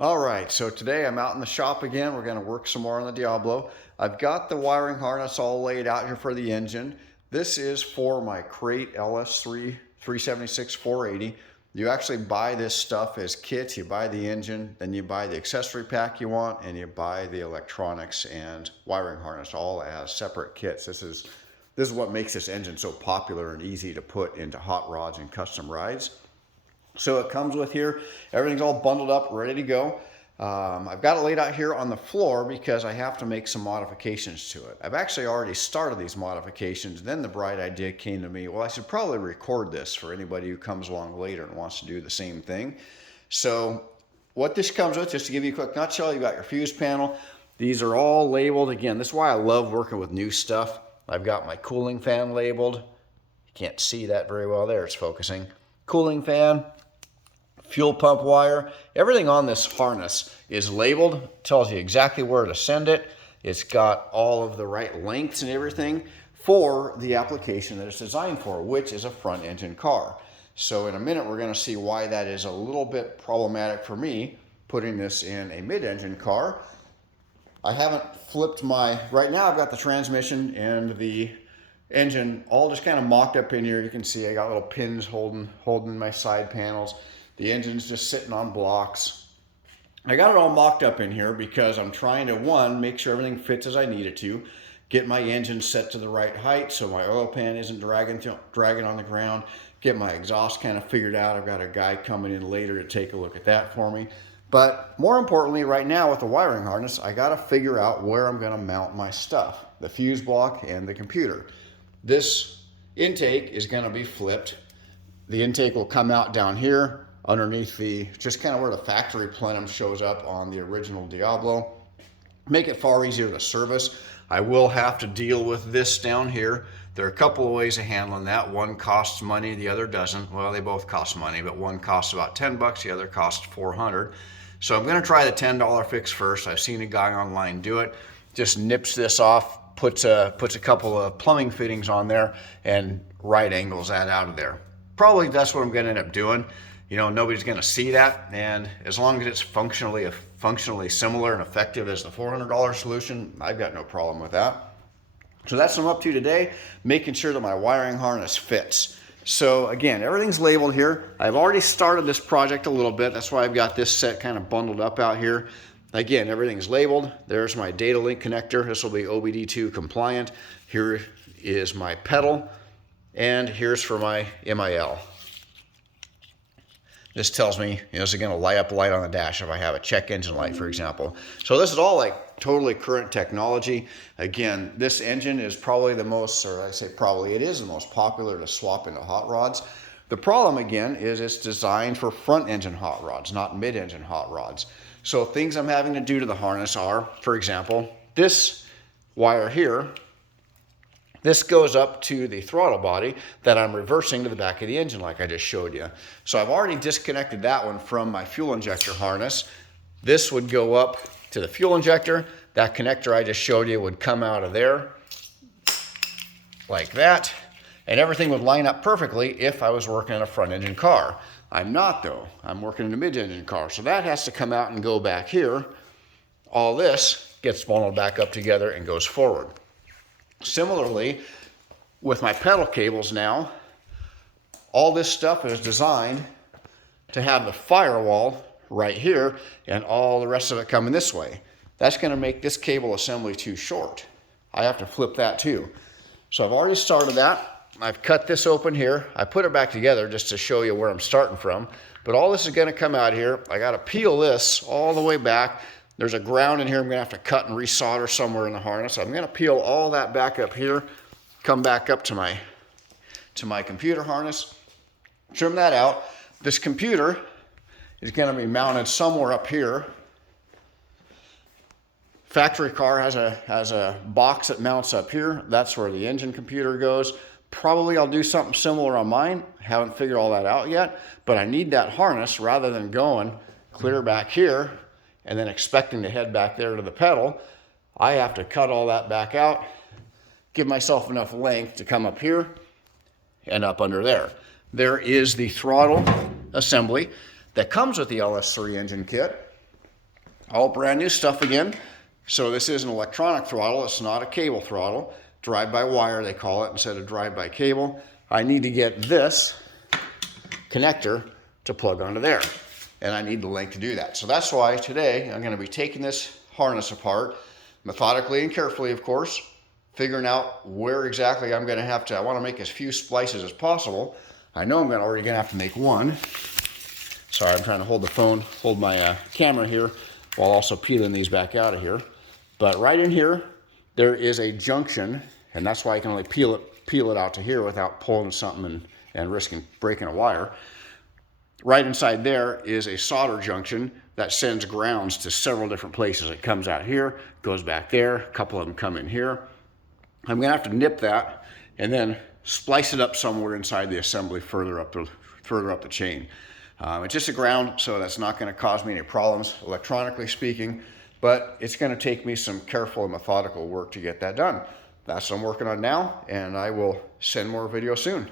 All right, so today I'm out in the shop again. We're going to work some more on the Diablo. I've got the wiring harness all laid out here for the engine. This is for my Crate LS3 376 480. You actually buy this stuff as kits. You buy the engine, then you buy the accessory pack you want, and you buy the electronics and wiring harness all as separate kits. This is what makes this engine so popular and easy to put into hot rods and custom rides. So it comes with here, everything's all bundled up, ready to go. I've got it laid out here on the floor because I have to make some modifications to it. I've actually already started these modifications. Then the bright idea came to me, well, I should probably record this for anybody who comes along later and wants to do the same thing. So what this comes with, just to give you a quick nutshell, you got your fuse panel. These are all labeled. Again, this is why I love working with new stuff. I've got my cooling fan labeled. You can't see that very well there, it's focusing. Cooling fan. Fuel pump wire, everything on this harness is labeled, tells you exactly where to send it. It's got all of the right lengths and everything for the application that it's designed for, which is a front engine car. So in a minute, we're going to see why that is a little bit problematic for me, putting this in a mid-engine car. I haven't flipped right now I've got the transmission and the engine all just kind of mocked up in here. You can see I got little pins holding my side panels. The engine's just sitting on blocks. I got it all mocked up in here because I'm trying to, one, make sure everything fits as I need it to, get my engine set to the right height so my oil pan isn't dragging on the ground, get my exhaust kind of figured out. I've got a guy coming in later to take a look at that for me. But more importantly, right now with the wiring harness, I got to figure out where I'm going to mount my stuff, the fuse block and the computer. This intake is going to be flipped. The intake will come out down here, underneath just kind of where the factory plenum shows up on the original Diablo. Make it far easier to service. I will have to deal with this down here. There are a couple of ways of handling that. One costs money, the other doesn't. Well, they both cost money, but one costs about 10 bucks, the other costs 400. So I'm going to try the $10 fix first. I've seen a guy online do it. Just nips this off, puts a couple of plumbing fittings on there, and right angles that out of there. Probably that's what I'm going to end up doing. You know, nobody's going to see that, and as long as it's functionally similar and effective as the $400 solution, I've got no problem with that. So that's what I'm up to today, making sure that my wiring harness fits. So again, everything's labeled here. I've already started this project a little bit. That's why I've got this set kind of bundled up out here. Again, everything's labeled. There's my data link connector. This will be OBD2 compliant. Here is my pedal, and here's for my MIL. This tells me, is it going to light up a light on the dash if I have a check engine light, for example. So this is all like totally current technology. Again, this engine is probably the most, or I say probably, it is the most popular to swap into hot rods. The problem, again, is it's designed for front engine hot rods, not mid-engine hot rods. So things I'm having to do to the harness are, for example, this wire here, this goes up to the throttle body that I'm reversing to the back of the engine like I just showed you. So I've already disconnected that one from my fuel injector harness. This would go up to the fuel injector. That connector I just showed you would come out of there like that. And everything would line up perfectly if I was working in a front engine car. I'm not though. I'm working in a mid-engine car. So that has to come out and go back here. All this gets bundled back up together and goes forward. Similarly, with my pedal cables now, all this stuff is designed to have the firewall right here and all the rest of it coming this way. That's going to make this cable assembly too short. I have to flip that too. So I've already started that. I've cut this open here. I put it back together just to show you where I'm starting from. But all this is going to come out here. I got to peel this all the way back. There's a ground in here I'm going to have to cut and resolder somewhere in the harness. I'm going to peel all that back up here, come back up to my computer harness, trim that out. This computer is going to be mounted somewhere up here. Factory car has a box that mounts up here. That's where the engine computer goes. Probably I'll do something similar on mine. Haven't figured all that out yet, but I need that harness rather than going clear back here and then expecting to head back there to the pedal. I have to cut all that back out, give myself enough length to come up here and up under there. There is the throttle assembly that comes with the LS3 engine kit. All brand new stuff again. So this is an electronic throttle. It's not a cable throttle. Drive-by-wire, they call it, instead of drive-by cable. I need to get this connector to plug onto there. And I need the link to do that. So that's why today I'm going to be taking this harness apart, methodically and carefully, of course, figuring out where exactly I'm going to have to. I want to make as few splices as possible. I know I'm already going to have to make one. Sorry, I'm trying to hold my camera here while also peeling these back out of here. But right in here, there is a junction, and that's why I can only peel it out to here without pulling something and risking breaking a wire. Right inside there is a solder junction that sends grounds to several different places. It comes out here, goes back there, a couple of them come in here. I'm gonna have to nip that and then splice it up somewhere inside the assembly further up the chain. It's just a ground, so that's not gonna cause me any problems electronically speaking, but it's gonna take me some careful and methodical work to get that done. That's what I'm working on now, and I will send more videos soon.